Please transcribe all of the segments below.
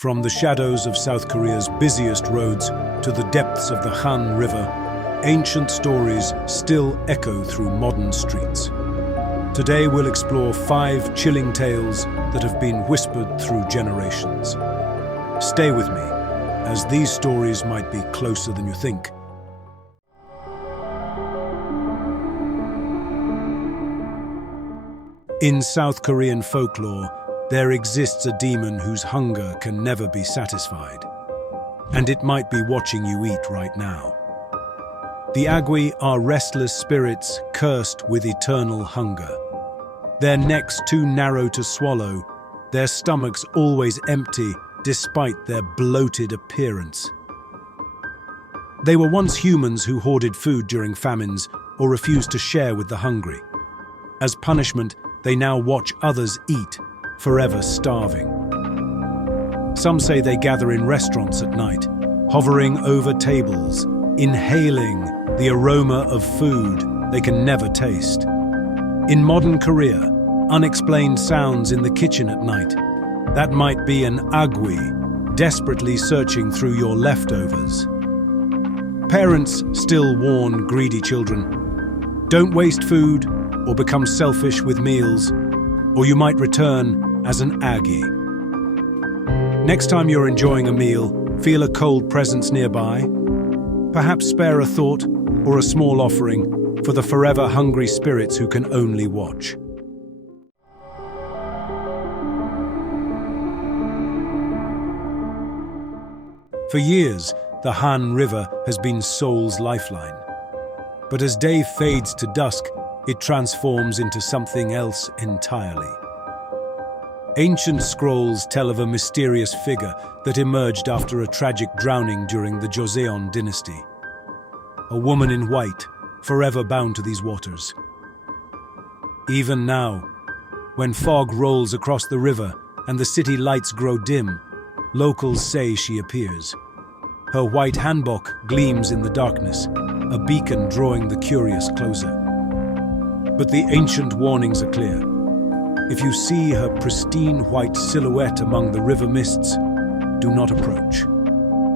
From the shadows of South Korea's busiest roads to the depths of the Han River, ancient stories still echo through modern streets. Today we'll explore 5 chilling tales that have been whispered through generations. Stay with me, as these stories might be closer than you think. In South Korean folklore, there exists a demon whose hunger can never be satisfied. And it might be watching you eat right now. The Agui are restless spirits cursed with eternal hunger. Their necks too narrow to swallow, their stomachs always empty despite their bloated appearance. They were once humans who hoarded food during famines or refused to share with the hungry. As punishment, they now watch others eat, forever starving. Some say they gather in restaurants at night, hovering over tables, inhaling the aroma of food they can never taste. In modern Korea, unexplained sounds in the kitchen at night. That might be an agui, desperately searching through your leftovers. Parents still warn greedy children, don't waste food or become selfish with meals, or you might return as an Aggie. Next time you're enjoying a meal, feel a cold presence nearby. Perhaps spare a thought or a small offering for the forever hungry spirits who can only watch. For years, the Han River has been Seoul's lifeline. But as day fades to dusk, it transforms into something else entirely. Ancient scrolls tell of a mysterious figure that emerged after a tragic drowning during the Joseon dynasty. A woman in white, forever bound to these waters. Even now, when fog rolls across the river and the city lights grow dim, locals say she appears. Her white hanbok gleams in the darkness, a beacon drawing the curious closer. But the ancient warnings are clear. If you see her pristine white silhouette among the river mists, do not approach.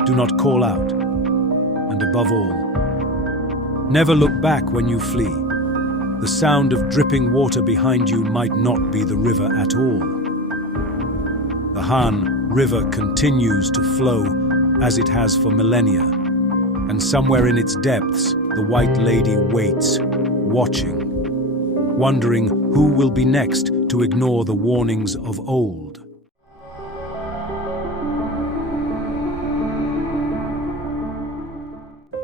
Do not call out. And above all, never look back when you flee. The sound of dripping water behind you might not be the river at all. The Han River continues to flow as it has for millennia, and somewhere in its depths, the White Lady waits, watching, wondering who will be next to ignore the warnings of old.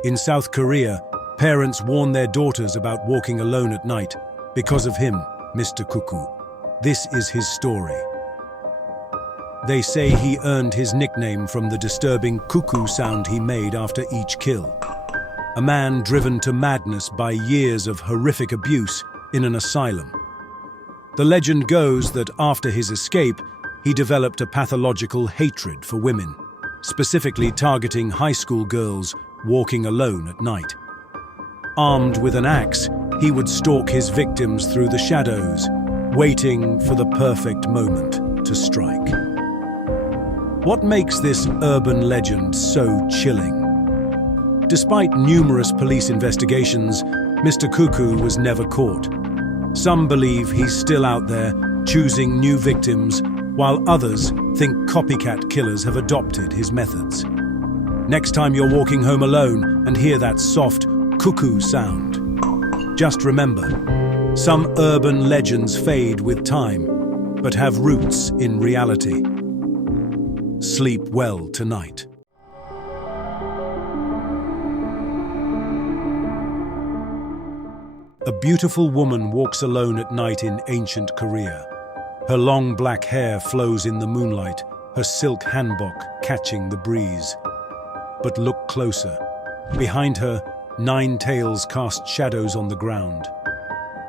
In South Korea, parents warn their daughters about walking alone at night because of him, Mr. Cuckoo. This is his story. They say he earned his nickname from the disturbing cuckoo sound he made after each kill. A man driven to madness by years of horrific abuse in an asylum. The legend goes that after his escape, he developed a pathological hatred for women, specifically targeting high school girls walking alone at night. Armed with an axe, he would stalk his victims through the shadows, waiting for the perfect moment to strike. What makes this urban legend so chilling? Despite numerous police investigations, Mr. Cuckoo was never caught. Some believe he's still out there, choosing new victims, while others think copycat killers have adopted his methods. Next time you're walking home alone and hear that soft cuckoo sound, just remember, some urban legends fade with time, but have roots in reality. Sleep well tonight. A beautiful woman walks alone at night in ancient Korea. Her long black hair flows in the moonlight, her silk hanbok catching the breeze. But look closer. Behind her, 9 tails cast shadows on the ground.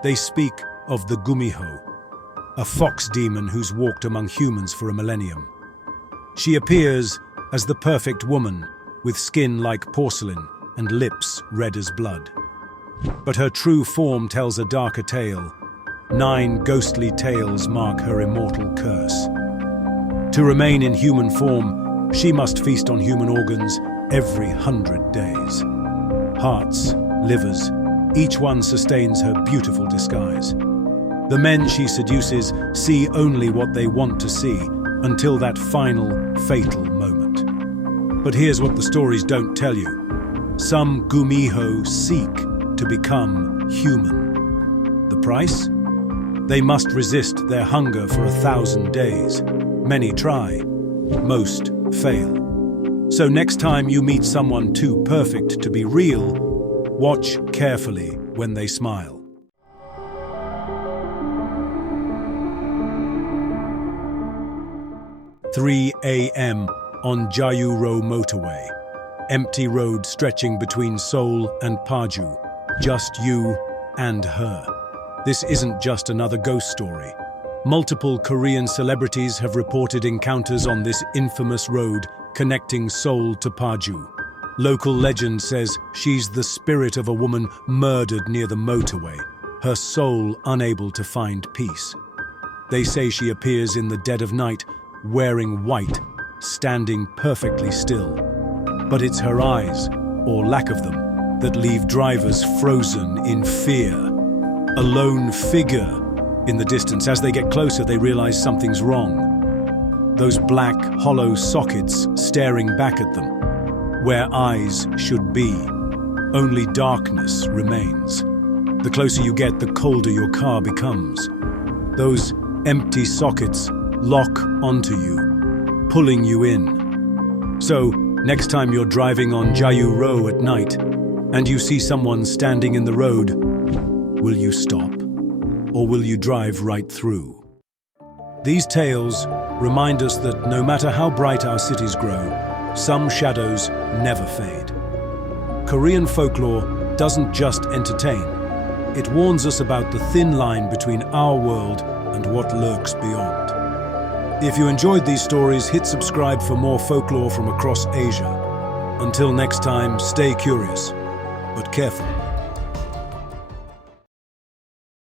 They speak of the Gumiho, a fox demon who's walked among humans for a millennium. She appears as the perfect woman, with skin like porcelain and lips red as blood. But her true form tells a darker tale. 9 ghostly tales mark her immortal curse. To remain in human form, She must feast on human organs every 100 days. Hearts, livers, each one sustains her beautiful disguise. The men she seduces see only what they want to see until that final, fatal moment. But here's what the stories don't tell you. Some Gumiho seek to become human. The price? They must resist their hunger for 1,000 days. Many try, most fail. So next time you meet someone too perfect to be real, watch carefully when they smile. 3 a.m. on Jayuro motorway. Empty road stretching between Seoul and Paju. Just you and her. This isn't just another ghost story. Multiple Korean celebrities have reported encounters on this infamous road connecting Seoul to Paju. Local legend says she's the spirit of a woman murdered near the motorway, her soul unable to find peace. They say she appears in the dead of night, wearing white, standing perfectly still. But it's her eyes, or lack of them, that leave drivers frozen in fear. A lone figure in the distance. As they get closer, they realize something's wrong. Those black, hollow sockets staring back at them, where eyes should be. Only darkness remains. The closer you get, the colder your car becomes. Those empty sockets lock onto you, pulling you in. So, next time you're driving on Jayuro at night, and you see someone standing in the road, will you stop? Or will you drive right through? These tales remind us that no matter how bright our cities grow, some shadows never fade. Korean folklore doesn't just entertain, it warns us about the thin line between our world and what lurks beyond. If you enjoyed these stories, hit subscribe for more folklore from across Asia. Until next time, stay curious, but careful.